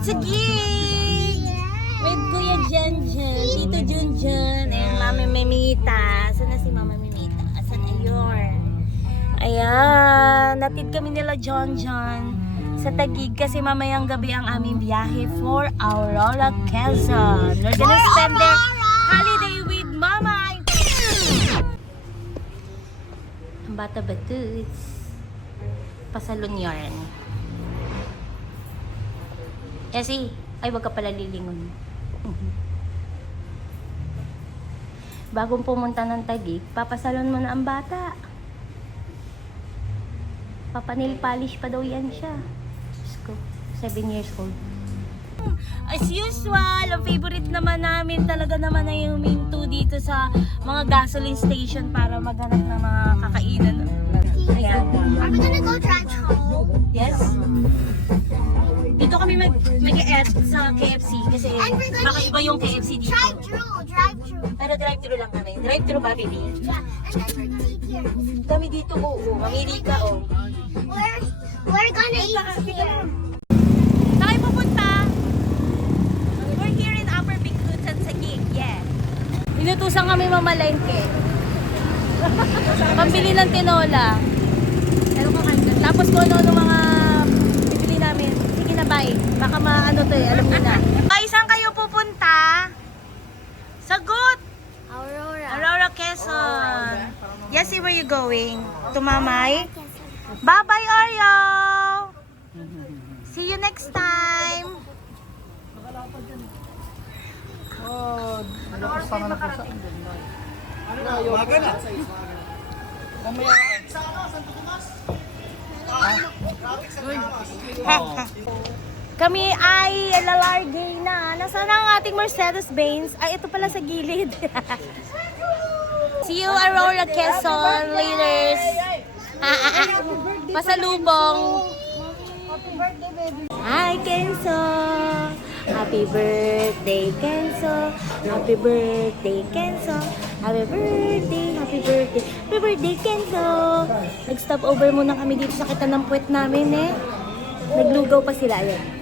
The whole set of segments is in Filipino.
gig! With Kuya Janjan, Tito Junjun, and Mami Mimita. Saan na si Mama Mimita? Asan ayon? Ayan, natid kami nila John John sa Tagig kasi mamayang gabi ang aming biyahe for Aurora, Quezon. We're gonna spend their holiday with Mama. Ang bata batuts. Pasalon yarn. Kasi, ay wag ka pala lilingon. Bagong pumunta ng Tagig, papasalon mo na ang bata. Papanil polish pa daw yan siya. Diyos ko, 7 years old. As usual, ang favorite naman namin talaga naman na yung minto dito sa mga gasoline station para maghanap ng mga kakainan. Ayan. Are we gonna go drive home? Yes. Dito kami mag mag-e-add sa KFC kasi And we're gonna baka iba yung KFC dito. Drive through, drive through. Pero drive-thru lang kami. Drive-thru ba, baby? Yeah, and then we're gonna eat here. Kami dito, oo. Mamili ka, oh. We're we're gonna eat here. Kayo pupunta? We're here in Upper Biglutan sa gig, yeah. Inutusan kami mamalengke. Pambili ng tinola. Tapos kung ano mga bibili namin. Sige na, bye. Baka maano to eh, alam niyo na. Ay, saan kayo pupunta? Sagot! Aurora. Aurora, Quezon. Yes, where you going? To Mamay? Bye-bye, Oreo! See you next time! Kami ay lalargay na. Nasaan na ang ating Mercedes-Benz? Ay, ito pala sa gilid. See you, Aurora Quezon, later. Ah, ah, ah. Pasalubong. Hi, Kenzo. Happy birthday, Kenzo. Happy birthday, Kenzo. Happy birthday, happy birthday. Happy birthday, Kenzo. Nag-stop over muna kami dito sa kita ng puwet namin eh. Naglugaw pa sila. Ayan.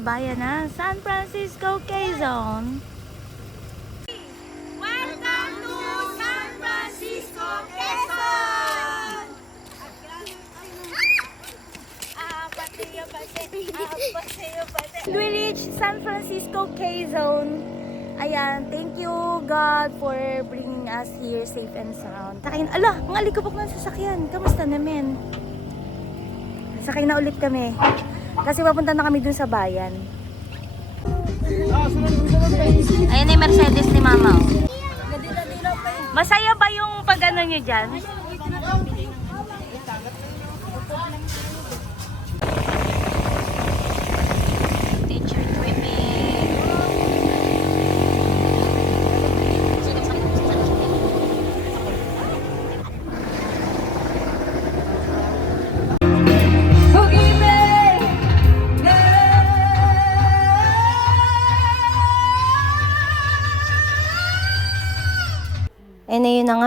sa bayan na San Francisco, Quezon. Welcome to San Francisco, Quezon! Reached San Francisco, Quezon. Ayan, thank you God for bringing us here safe and sound. Sakay na, ala, ang alikabok ng sasakyan. Kamusta namin? Sakay na ulit kami. Kasi papunta na kami dun sa bayan. Ayan yung Mercedes ni Mama. oh. Masaya ba yung pag ano nyo dyan?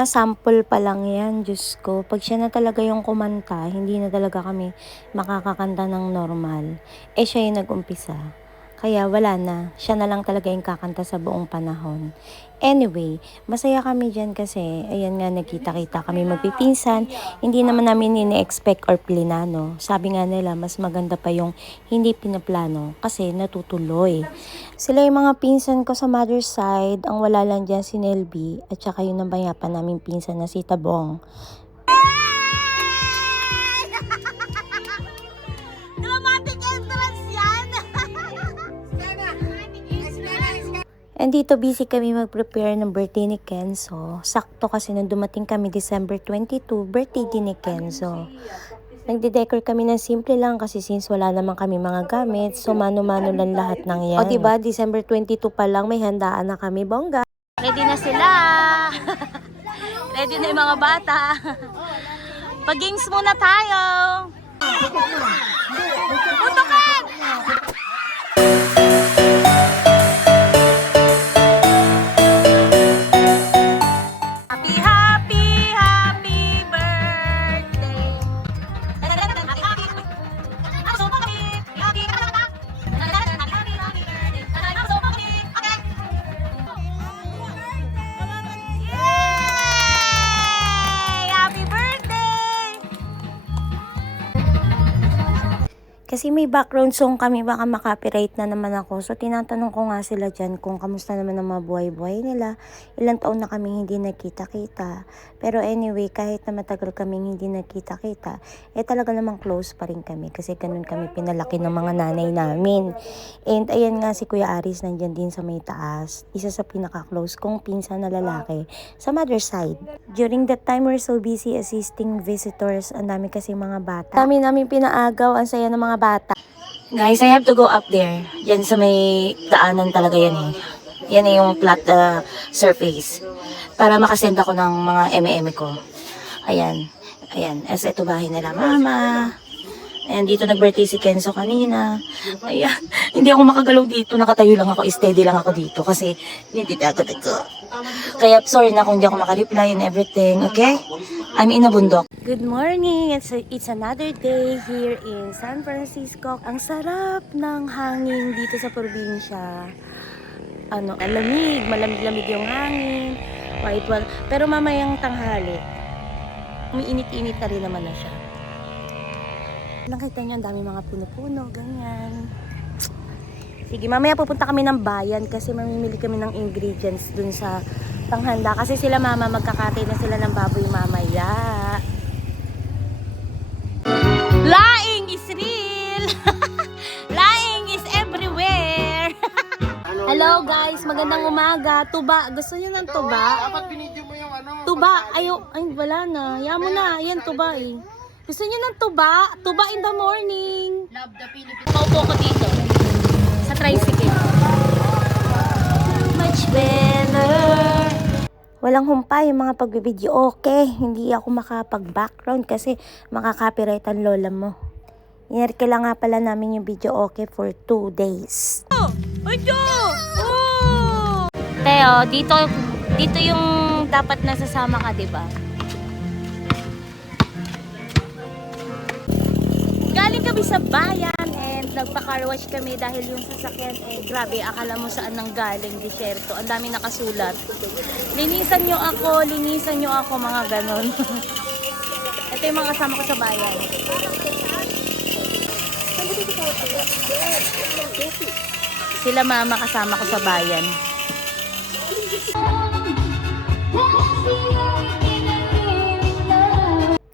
Sample pa lang yan, Diyos ko. Pag siya na talaga yung kumanta, hindi na talaga kami makakakanta ng normal. Eh siya yung nag-umpisa. Kaya wala na, siya na lang talaga yung kakanta sa buong panahon. Anyway, masaya kami dyan kasi, ayan nga, nagkita-kita kami magpipinsan. Hindi naman namin ini-expect or plinano. Sabi nga nila, mas maganda pa yung hindi pinaplano kasi natutuloy. Sila yung mga pinsan ko sa mother's side. Ang wala lang dyan si Nelby at saka yung nabayapan naming pinsan na si Tabong. And dito busy kami mag-prepare ng birthday ni Kenzo. Sakto kasi nung dumating kami December 22, birthday din ni Kenzo. Nagde-decor kami ng simple lang kasi since wala naman kami mga gamit, so mano-mano lang lahat ng yan. O diba, December 22 pa lang may handaan na kami, bongga. Ready na sila! Ready na yung mga bata. Pag-games muna tayo! Putukan! May background song kami, baka makapiright na naman ako. So, tinatanong ko nga sila dyan kung kamusta naman ang mga buhay-buhay nila. Ilang taon na kami hindi nagkita-kita. Pero anyway, kahit na matagal kaming hindi nagkita-kita, eh talaga namang close pa rin kami. Kasi ganun kami pinalaki ng mga nanay namin. And ayan nga si Kuya Aris nandyan din sa may taas. Isa sa pinaka-close kong pinsan na lalaki sa mother side. During that time, we're so busy assisting visitors. Ang dami kasi mga bata. Dami namin pinaagaw. Ang saya ng mga bata. Guys, I have to go up there. Yan sa may daanan talaga yan eh. Yan eh yung flat uh, surface. Para makasend ako ng mga M&M ko. Ayan. Ayan. As ito bahay nila mama. Ayan, dito nag-birthday si Kenzo kanina. Ayan, hindi ako makagalaw dito. Nakatayo lang ako, steady lang ako dito kasi hindi ako dito. Kaya sorry na kung hindi ako makareply and everything, okay? I'm in a bundok. Good morning! It's, it's another day here in San Francisco. Ang sarap ng hangin dito sa probinsya. Ano, ang lamig, malamig-lamig yung hangin. White wall. Pero mamayang tanghali, umiinit-init na rin naman na siya. Nakita niyo, ang dami mga puno-puno, ganyan. Sige, mamaya pupunta kami ng bayan kasi mamimili kami ng ingredients dun sa panghanda. Kasi sila mama, magkakatay na sila ng baboy mamaya. Laing is real! Laing is everywhere! Hello guys, magandang umaga. Tuba, gusto niyo ng tuba? Dapat binidyo mo yung ano. Tuba, ayo, ay wala na. Yan mo na, yan tuba eh. Gusto niyo ng tuba? Tuba in the morning. Love the Philippines. Paupo ko dito. Sa tricycle. Much better. Walang humpay yung mga pagbibideo. Okay, hindi ako makapag-background kasi makaka-copyright ang lola mo. Inerkila nga pala namin yung video okay for 2 days. Oh! Ojo! Oh! Teo, dito, dito yung dapat nasasama ka, di ba? Kami sa bayan and nagpa-car wash kami dahil yung sasakyan eh grabe akala mo saan nang galing disyerto. Ang dami nakasulat. Linisan nyo ako, linisan nyo ako mga ganon. Ito yung mga kasama ko sa bayan. Sila mama kasama ko sa bayan.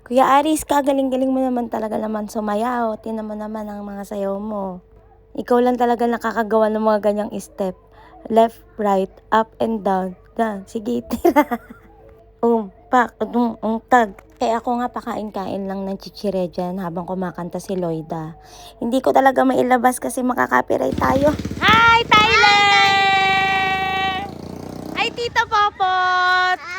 Kuya Aris, kagaling-galing mo naman talaga naman sumayaw. Tinan mo naman ang mga sayaw mo. Ikaw lang talaga nakakagawa ng mga ganyang step. Left, right, up and down. Down. Sige, tira. um, pak, um, um, tag. Eh ako nga pakain-kain lang ng chichire dyan habang kumakanta si Loida. Hindi ko talaga mailabas kasi makaka-copyright tayo. Hi, Tyler! Ay, Tita Popot! Ah,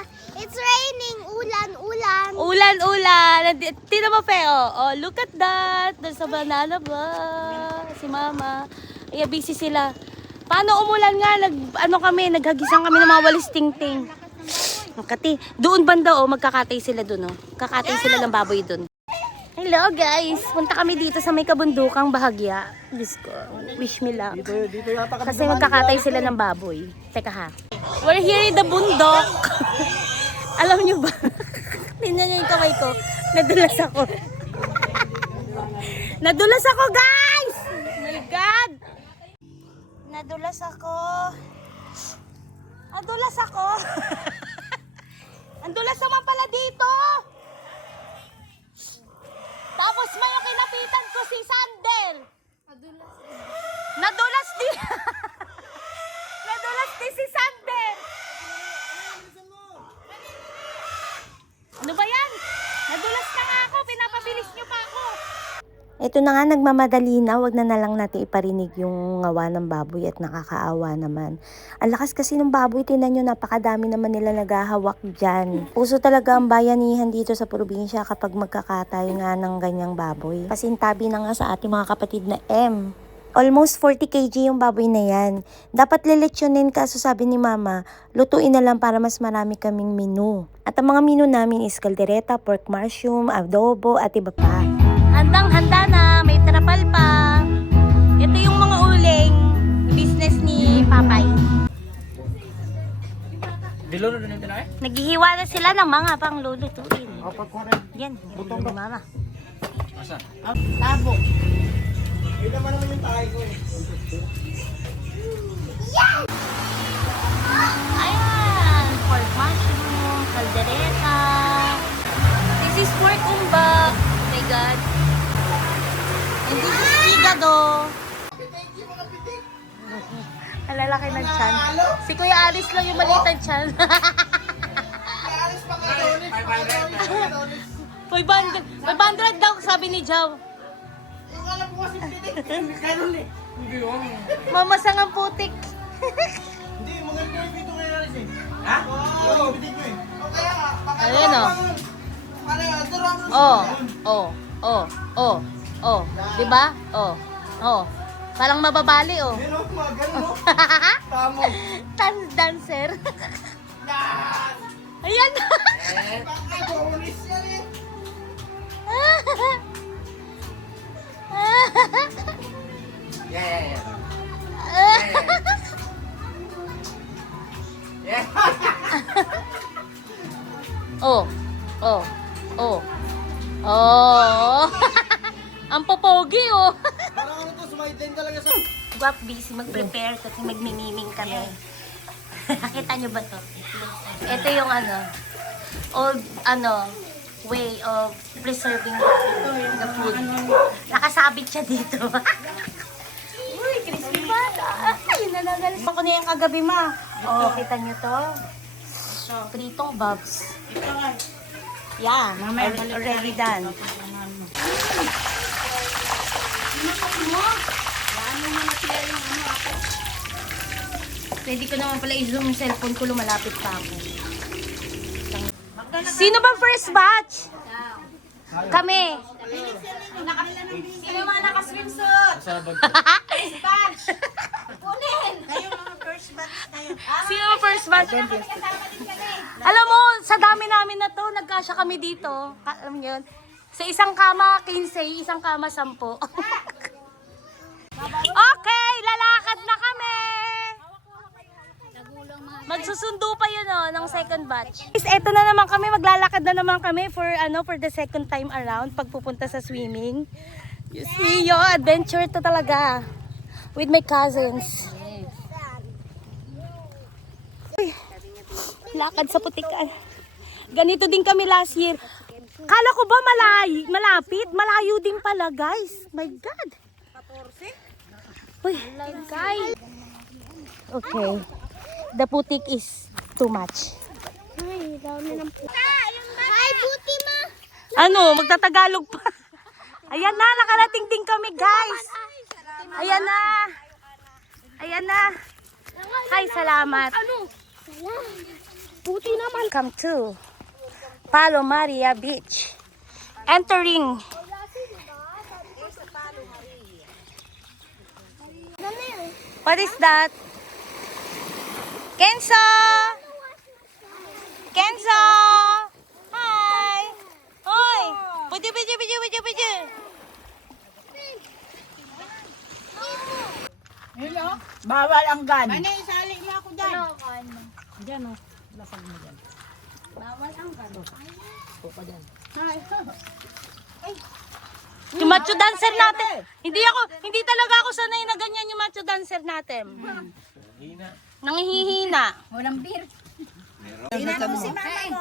Ulan-ulan. Tino mo, Feo. Oh, look at that. Doon sa banana ba? Si Mama. Ay, busy sila. Paano umulan nga? Nag, ano kami, naghagisang kami ng mga walis ting-ting. Kati, doon banda oh, magkakatay sila doon oh. Kakatay sila ng baboy doon. Hello guys! Punta kami dito sa may kabundukang bahagya. Diyos ko, wish me luck. Dito, dito yata kami Kasi magkakatay sila ng baboy. Teka ha. We're here in the bundok. Alam nyo ba? Tingnan nyo yung kamay ko. Nadulas ako. Nadulas ako, guys! My God! Nadulas ako. Nadulas ako. Ang naman pala dito. Tapos may kinapitan ko si Sandel. Nadulas din. Nadulas din si Ito na nga, nagmamadali na. Wag na na lang natin iparinig yung ngawa ng baboy at nakakaawa naman. Ang lakas kasi ng baboy, tinan nyo, napakadami naman nila naghahawak dyan. Puso talaga ang bayanihan dito sa probinsya kapag magkakatay nga ng ganyang baboy. Pasintabi na nga sa ating mga kapatid na M. Almost 40 kg yung baboy na yan. Dapat liletsyonin kaso sabi ni mama, lutuin na lang para mas marami kaming menu. At ang mga menu namin is kaldereta, pork mushroom, adobo at iba pa. Handang handa na, may trapal pa. Ito yung mga uling business ni Papay. Dilo na din tinay? Naghihiwa na sila ng mga pang lulutuin. Yan, butong ni mama. Asa? Ayan, pork mushroom, caldereta. This is pork umba. Oh my God. Is higado. Ang lalaki ng chan. Si Kuya Alice lang yung maliit ang chan. 500, 500 daw sabi ni Jow. Mamasang ang putik. Hindi, maganda yung video kayo nalis eh. Ha? Oo, yung video ko eh. Ayun o. Oh, oh, oh, oh, oh. Di ba? Oh, oh. Parang mababali oh. Pero, magano. Tamo. Dance dancer. Ayan. Yan eh. Yeah, yeah, yeah. oh, oh, oh. Oh. Ang popogi oh. Parang ano to, sumaidline talaga sa... Guwap busy mag-prepare kasi magmimiming kami. Nakita nyo ba to? Ito yung ano, old ano, way of preserving the food. Nakasabit siya dito. Uy, crispy pa. Ay, nanagalis ako na yung kagabi ma. Oh, kita nyo to? Pritong bobs. Yeah, al- already done. Pwede ko naman pala i-zoom yung cellphone ko, lumalapit pa ako. Sino ba first batch? Kami. Sino mga naka-swimsuit? Batch! Kunin! Kayo mga first batch kayo. Sino ba first batch? Alam mo, sa dami namin na to, nagkasya kami dito. Alam niyo yun? Sa isang kama, 15, isang kama, 10. okay, lalakad na kami. Magsusundo pa yun oh, ng second batch. Guys, eto na naman kami, maglalakad na naman kami for ano for the second time around pagpupunta sa swimming. You see, yo, adventure to talaga. With my cousins. Uy, lakad sa putikan. Ganito din kami last year. Kala ko ba malay, malapit? Malayo din pala, guys. My God. 14? Uy, guys. Okay. The putik is too much. Ay, dami ng Hi, buti ma! Ano, magtatagalog pa. Ayan na, nakarating din kami, guys. Ayan na. Ayan na. Hi, salamat. Ano? Buti naman. Welcome to Palo Maria Beach. Entering. What is that? Kenzo! Kenzo! Hi! Hoy! Puju, puju, puju, puju, puju. Bawal ang gun. Ano, isali mo ako dyan. Diyan o. Lasag mo dyan. Yung macho dancer natin. Hindi ako, hindi talaga ako sanay na ganyan yung macho dancer natin. Nangihihina. Walang beer.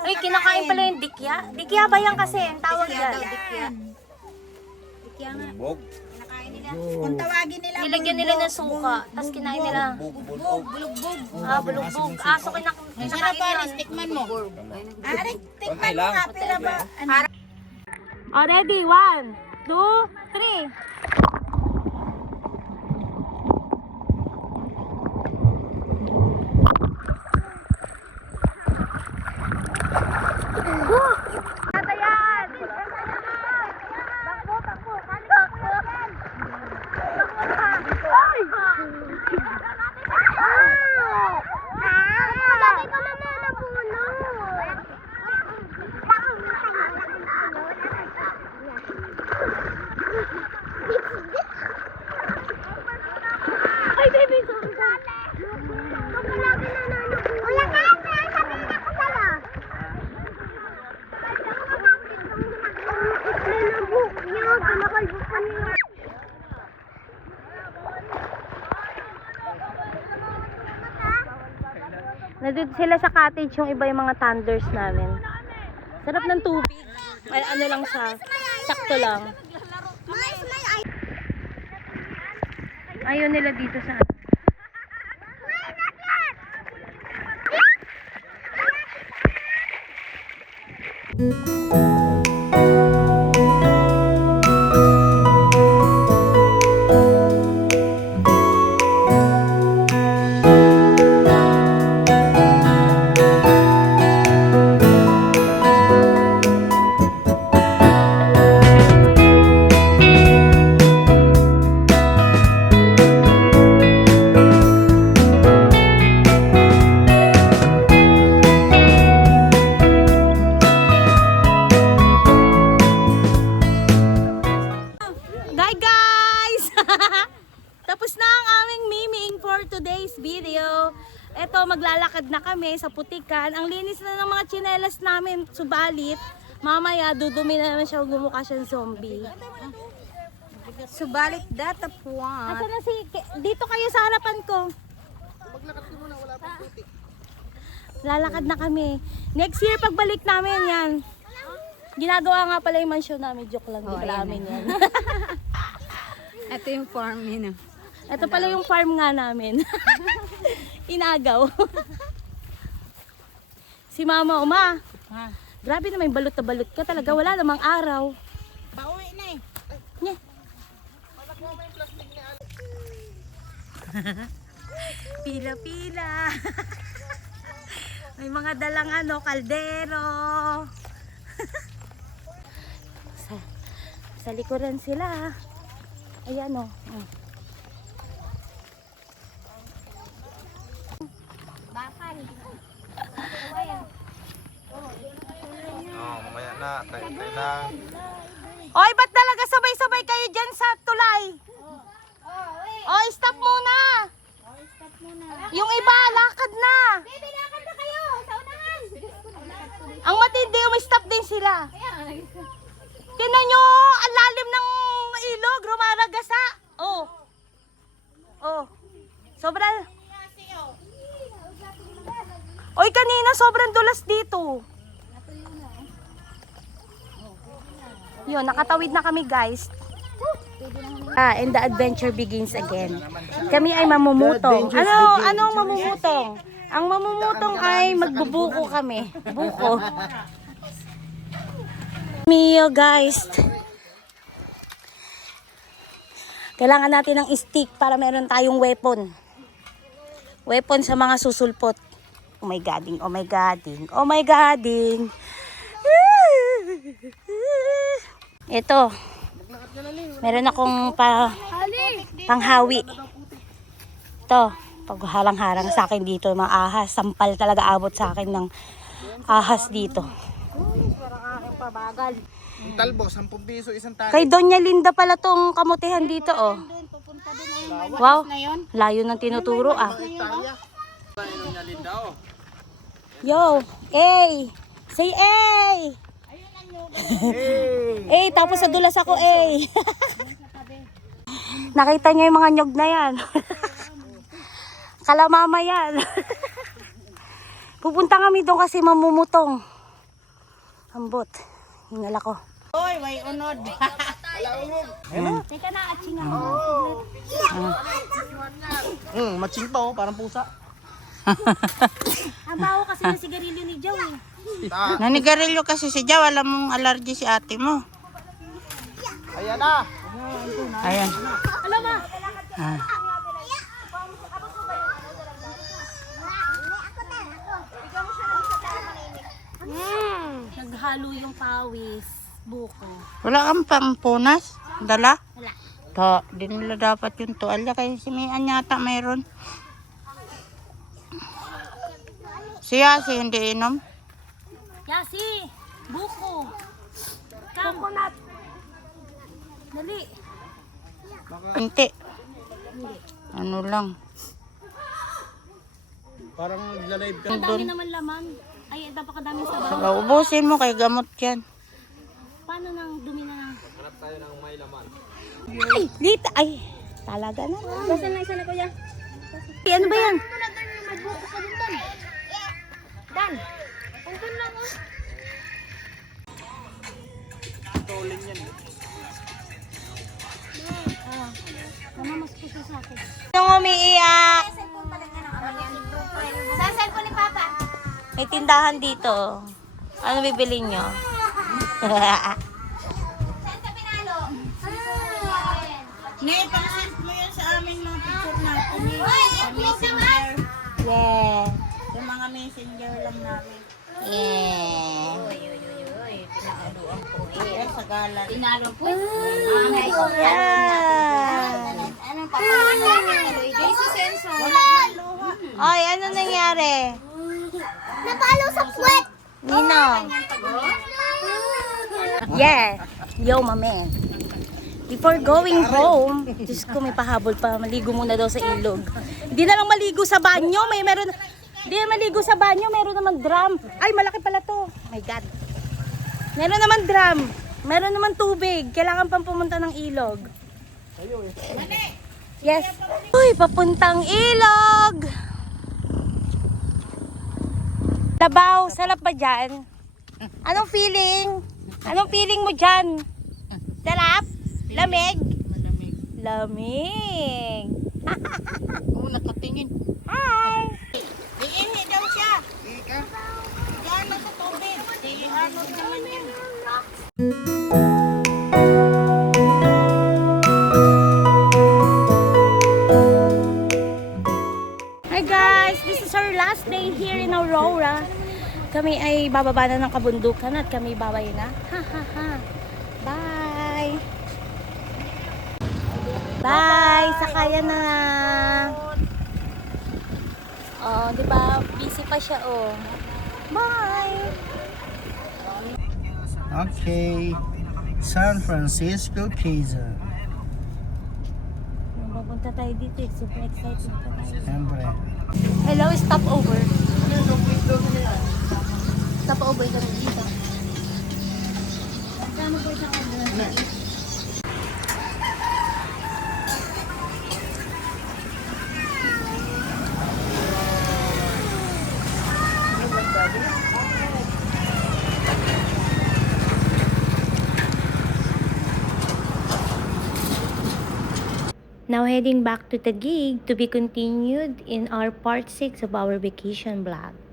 Uy, kinakain pala yung dikya. Dikya ba yan kasi? Ang tawag yan. Kung tawagin nila, Nilagyan nila ng suka, tapos kinain nila. Ah, bulugbog. Ah, so kinak kinakain yun. tikman mo. Ah, tikman mo nga, pila ba? Ano? Already, one. two, three. Bakit ka naman napuno? Ay, baby, sorry. Ako lagi nananabuno. Wala ka, kaya sabihin ako sa'yo. Nanabuk niya, pinakalbukan niya. Nandito sila sa cottage yung iba yung mga thunders namin. Sarap ng tubig. Ay, ano lang siya. Sakto lang. May, may, ay. Ayaw nila dito sa... mamaya dudumi na naman siya, gumukha siyang zombie. Subalit data puwan. Asa na si, dito kayo sa harapan ko. Lalakad na kami. Next year, pagbalik namin yan. Ginagawa nga pala yung mansion namin. Joke lang, di pala amin yan. Ito yung farm yun. Ito pala yung farm nga namin. Inagaw. si mama, uma. Ha? Grabe na may balot na balot ka talaga. Wala namang araw. Pauwi na eh. Nye. Pila-pila. may mga dalang ano, kaldero. sa, sa likuran sila. Ayan o. Oh. Oh, mamaya na. Tayo, tayo lang. Oy, ba't talaga sabay-sabay kayo dyan sa tulay? Oy, stop muna! Yung iba, lakad na! Baby, lakad na kayo sa unahan. Ang matindi, stop din sila. Tingnan nyo, ang lalim ng ilog, rumaragasa. Oh. Oh. Sobra. Oy, kanina sobrang dulas dito. Yun, nakatawid na kami guys. Ah, and the adventure begins again. Kami ay mamumutong. Ano, ano ang mamumutong? Ang mamumutong ay magbubuko kami. Buko. Mio guys. Kailangan natin ng stick para meron tayong weapon. Weapon sa mga susulpot. Oh my goding, oh my goding, oh my goding. Ito. Meron akong pa, panghawi. Ito. Pag harang-harang sa akin dito, mga ahas. Sampal talaga abot sa akin ng ahas dito. Yung talbo, 10 piso isang tali. Kay Doña Linda pala tong kamutihan dito, oh. Wow, layo ng tinuturo, ah. Yo, A! Say A! A, tapos nadulas ako, A. Nakita niyo yung mga nyog na yan. Kalamama yan. Pupunta kami doon kasi mamumutong. Ambot. Hingal ako. Oy, may unod. Teka na, atsinga. Hmm, matching pa oh, parang pusa. Ang baho kasi ng sigarilyo ni Joe. eh. Nanigarilyo kasi si Jaw, alam mong allergy si ate mo. Ayan na. Ayan. Alam mo. Ah. Hmm. Naghalo yung pawis, buko. Wala kang pampunas? Dala? Wala. Ta, di nila dapat yung tuwalya kasi si Mian yata mayroon. Siya si hindi inom. Yasi! Buko! Coconut! Dali! Hindi. Ano lang. Parang nagla-live ka. Ang dami naman laman. Ay, napakadami sa bawah. ubusin mo kay gamot yan. Paano nang dumi na ng... Hanap tayo ng may laman. Ay! Lita! Ay! Talaga na. Basta na isa na kuya. Ay, ano ba yan? Ano na ganun may buko ka dun Dan? Dan. Ang dun lang oh. Mama, mas puso sa akin. Nung umiiyak. Sasal ko ni Papa. May tindahan dito. Ano bibili nyo? Saan ka pinalo? Nay, pangsend mo yun sa amin mga picture natin. Uy, please messenger. yeah. Sa mga messenger lang namin. Yeah. Kaya sa gala. Pinalo po. Yeah. Anong Papa? Daisy Sensor. Wala man luha. Ay, ano nangyari? Napalo sa puwet. Nino? Yeah. Yo, mame. Before going home, Diyos ko, may pahabol pa. Maligo muna daw sa ilog. Hindi na lang maligo sa banyo. May meron... Hindi maligo sa banyo. Meron naman drum. Ay, malaki pala to. My God. Meron naman drum. Meron naman tubig. Kailangan pang pumunta ng ilog. Yes. Uy, papuntang ilog. Labaw, sarap ba dyan? Anong feeling? Anong feeling mo dyan? Sarap? Lamig? Malamig. Lamig. Oo, nakatingin. Hi! Iihi daw siya. Gano sa tubig. Ano naman yan. Hi guys! This is our last day here in Aurora. Kami ay bababa na ng kabundukan at kami babay na. Ha ha ha. Bye! Bye! Sakayan na! Oh, di ba? Busy pa siya oh. Bye! Okay. San Francisco Quezon. Mapunta tayo dito eh. Super excited pa tayo. Siyempre. Hello, stop over. Stop over kami dito. Kano po siya Now heading back to Taguig to be continued in our part 6 of our vacation vlog.